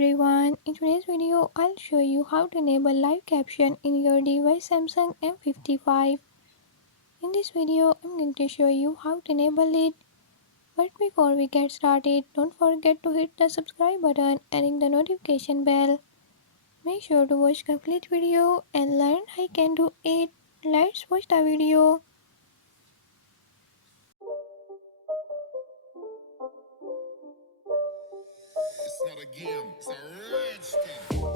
everyone, in today's video I'll show you how to enable live caption in your device Samsung M55. In this video I'm going to show you how to enable it. But before we get started, don't forget to hit the subscribe button and ring the notification bell. Make sure to watch complete video and learn how you can do it. Let's watch the video. It's not a game, it's a rich thing.